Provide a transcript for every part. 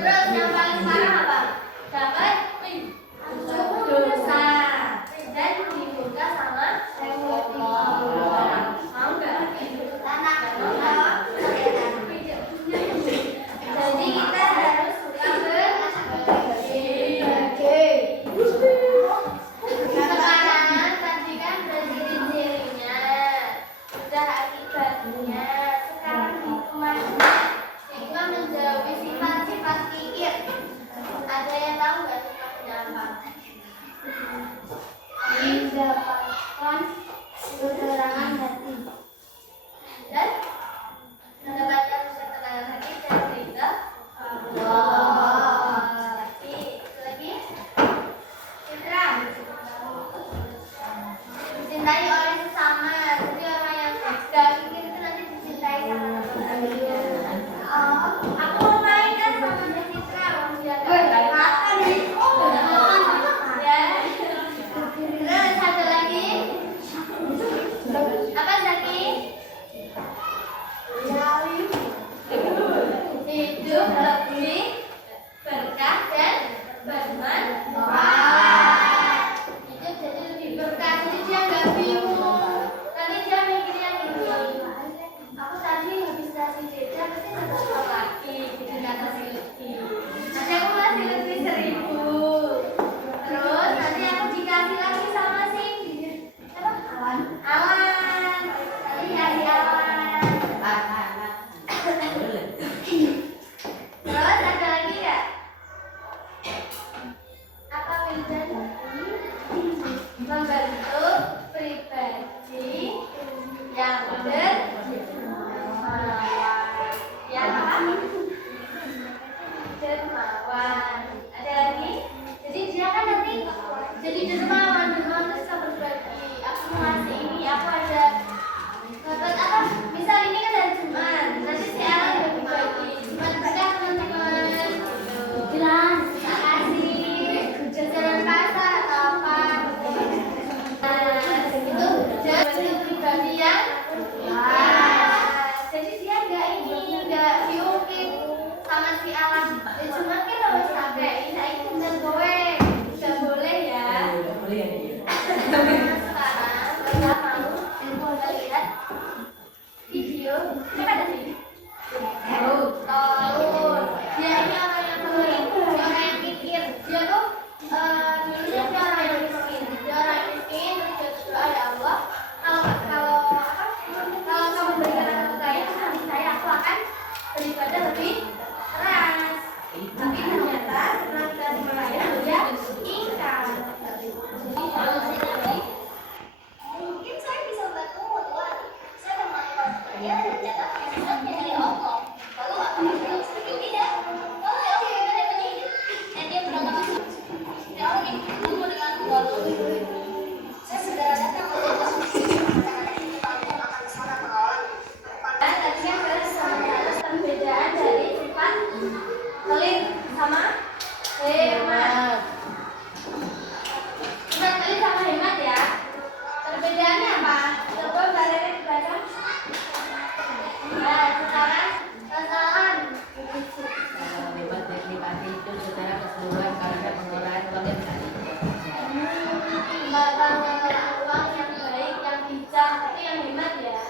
Terus yang paling parah apa? Dapat dosa dan dibuka sama orang. Mau nggak? Jadi kita harus suka berbagi. Sekarang tadi kan presiden dirinya sudah akibatnya. Sekarang hikmah menjauhi sifat-sifat kikir. Ada yang tahu nggak hikmahnya apa? Mendapatkan keterangan hati dan mendapatkan keterangan hati dan berita Allah. Lagi Citra dicintai oleh sesama. Jadi orang yang gak kikir itu nanti dicintai sama teman-temannya. Aku mau main kan sama Citra. Ya. Terus satu lagi. Apa Zaki? Hidup lebih berkah dan bermanfaat. Hidup jadi lebih berkah. Jadi dia nggak bingung. Nanti dia mikirnya gini. Aku tadi habis kasih jajan, pasti dapat apa lagi? Jadi nggak kasih lebih. Nanti aku kasih lebih 1.000. Terus nanti aku dikasih lagi sama si apa? Awan. Nanti kasih Awan. Terus ada lagi nggak? Apa Wildan? Membantu pribadi yang dermawan. Ada lagi? Jadi dia kan nanti jadi dermawan terus bisa berbagi. Aku mau ngasih ini, aku ada dapat apa? Misal ini kan hari Jumat, nanti si Alan berbagi. Jumat berkah teman-teman. Bilang, tak kasih jajanan pasar atau apa? Itu jadi pribadi yang jadi dia nggak diungkit sama si Alam. Cuma kita harus sampai ini bener gue nggak boleh ya. Sekarang kita mau lihat video. Siapa ada sini? Tahu. Dia ini orang yang pelit, orang yang pikir. Dia tuh dulunya dia orang yang miskin. Dia orang yang miskin terus dia berdoa ya Allah. Kalau kamu berikan aku kaya, nanti aku akan beribadah lebih keras. Tapi ternyata setelah kita kaya dia ingkar. Mungkin saya bisa bantu Tuhan. Saya memang kaya dan jatahnya dari Allah. Lalu apa yang bilang seperti tidak? Lalu ya oke kita dapat dan dia berangkat masuk. Ya oke, kamu dengan walau saya segera datang untuk perbedaan dari sifat pelit sama hemat. Sifat pelit sama hemat ya. Perbedaannya apa? Coba Mbak Rere dibaca. Nah, sekarang kesalahan. Hemat dan nikmati itu secara keseluruhan karena pengolahan uang yang baik. Pengelolaan uang yang baik, yang bijak, itu yang hemat ya.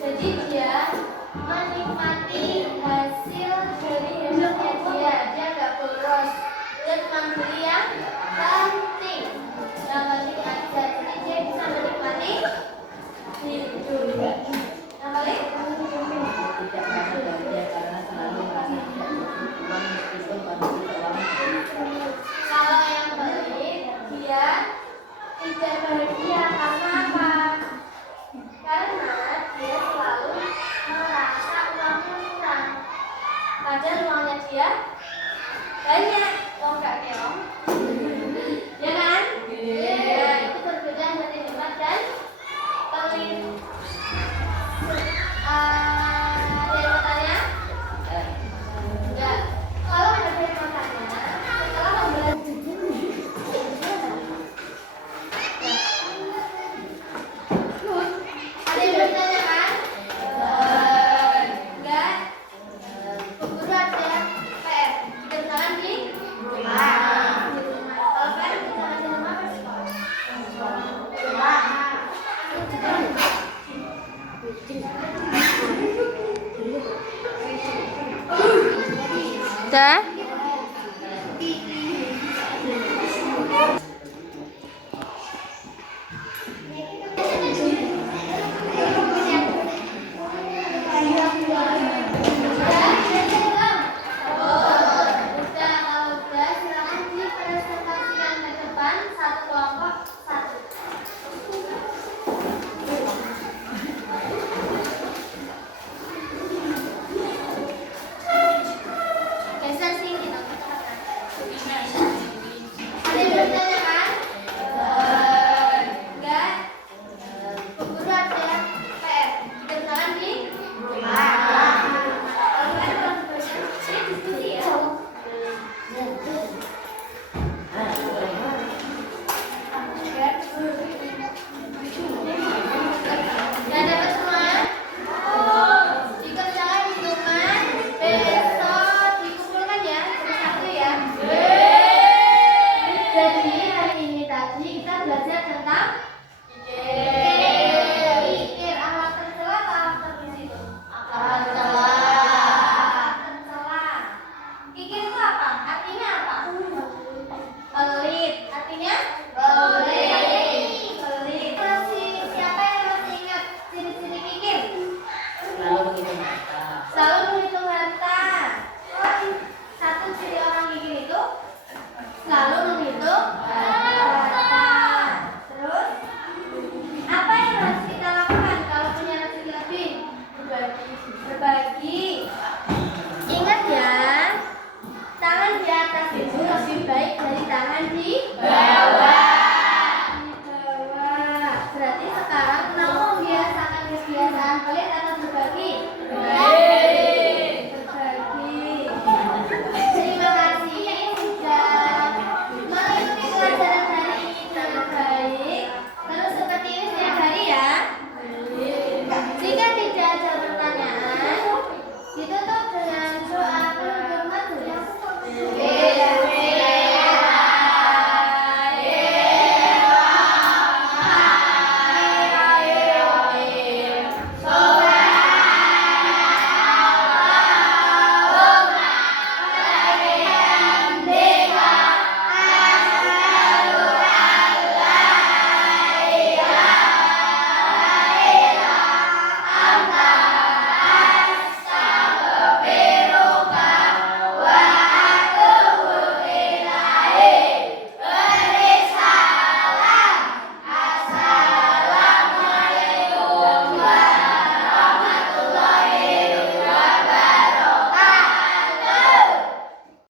Jadi dia menikmati hasil dari hematnya dia nggak boros. Dia cuma beli yang penting, yang penting aja. Jadi dia bisa menikmati hidup. Yang paling Tidak merasa bahagia karena selalu merasa tidak cukup uang meskipun kondisi keuangan. kalau yang pelit dia tidak bahagia karena apa? Karena dia selalu merasa uangnya kurang. Padahal uangnya dia banyak. Oh enggak keong. Ya kan? Iya. Itu perbedaan dari hemat dan pelit. Dah.